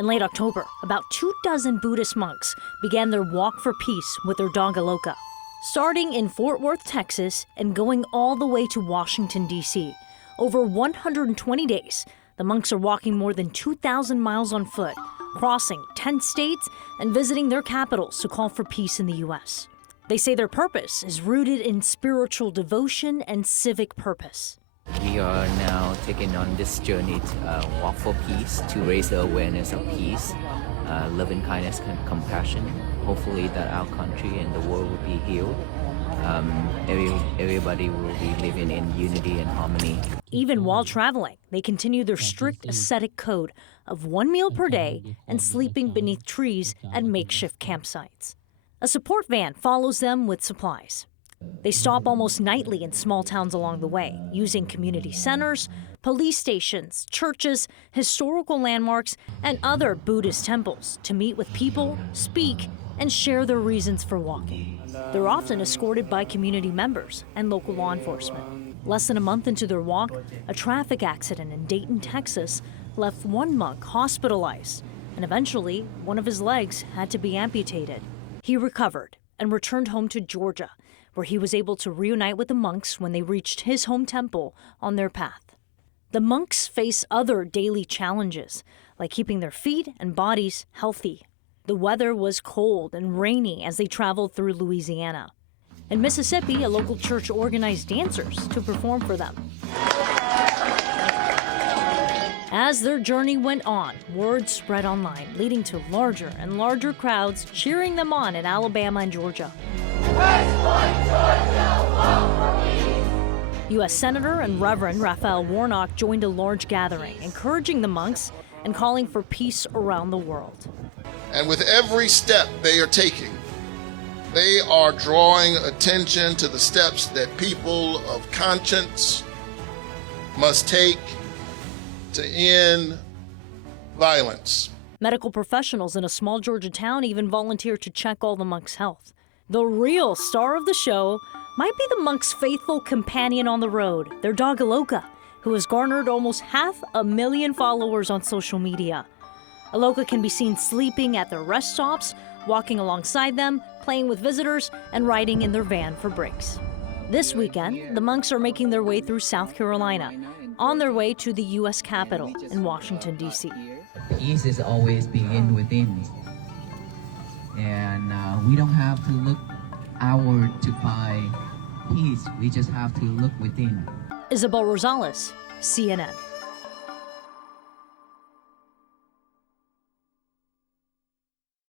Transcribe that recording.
In late October, about 24 Buddhist monks began their walk for peace with their dog Aloka. Starting in Fort Worth, Texas, and going all the way to Washington, D.C. Over 120 days, the monks are walking more than 2,000 miles on foot, crossing 10 states and visiting their capitals to call for peace in the U.S. They say their purpose is rooted in spiritual devotion and civic purpose. We are now taking on this journey to walk for peace, to raise the awareness of peace, love and kindness and compassion. Hopefully that our country and the world will be healed. Everybody will be living in unity and harmony. Even while traveling, they continue their strict ascetic code of 1 meal per day and sleeping beneath trees at makeshift campsites. A support van follows them with supplies. They stop almost nightly in small towns along the way, using community centers, police stations, churches, historical landmarks, and other Buddhist temples to meet with people, speak, and share their reasons for walking. They're often escorted by community members and local law enforcement. Less than a month into their walk, a traffic accident in Dayton, Texas, left one monk hospitalized, and eventually one of his legs had to be amputated. He recovered and returned home to Georgia, where he was able to reunite with the monks when they reached his home temple on their path. The monks face other daily challenges, like keeping their feet and bodies healthy. The weather was cold and rainy as they traveled through Louisiana. In Mississippi, a local church organized dancers to perform for them. As their journey went on, word spread online, leading to larger and larger crowds cheering them on in Alabama and Georgia. U.S. Senator and Reverend Raphael Warnock joined a large gathering, encouraging the monks and calling for peace around the world. And with every step they are taking, they are drawing attention to the steps that people of conscience must take to end violence. Medical professionals in a small Georgia town even volunteered to check all the monks' health. The real star of the show might be the monks' faithful companion on the road, their dog Aloka, who has garnered almost 500,000 followers on social media. Aloka can be seen sleeping at their rest stops, walking alongside them, playing with visitors, and riding in their van for breaks. This weekend, the monks are making their way through South Carolina, on their way to the U.S. Capitol in Washington, D.C. Peace is always begin within. And we don't have to look outward to find peace. We just have to look within. Isabel Rosales, CNN.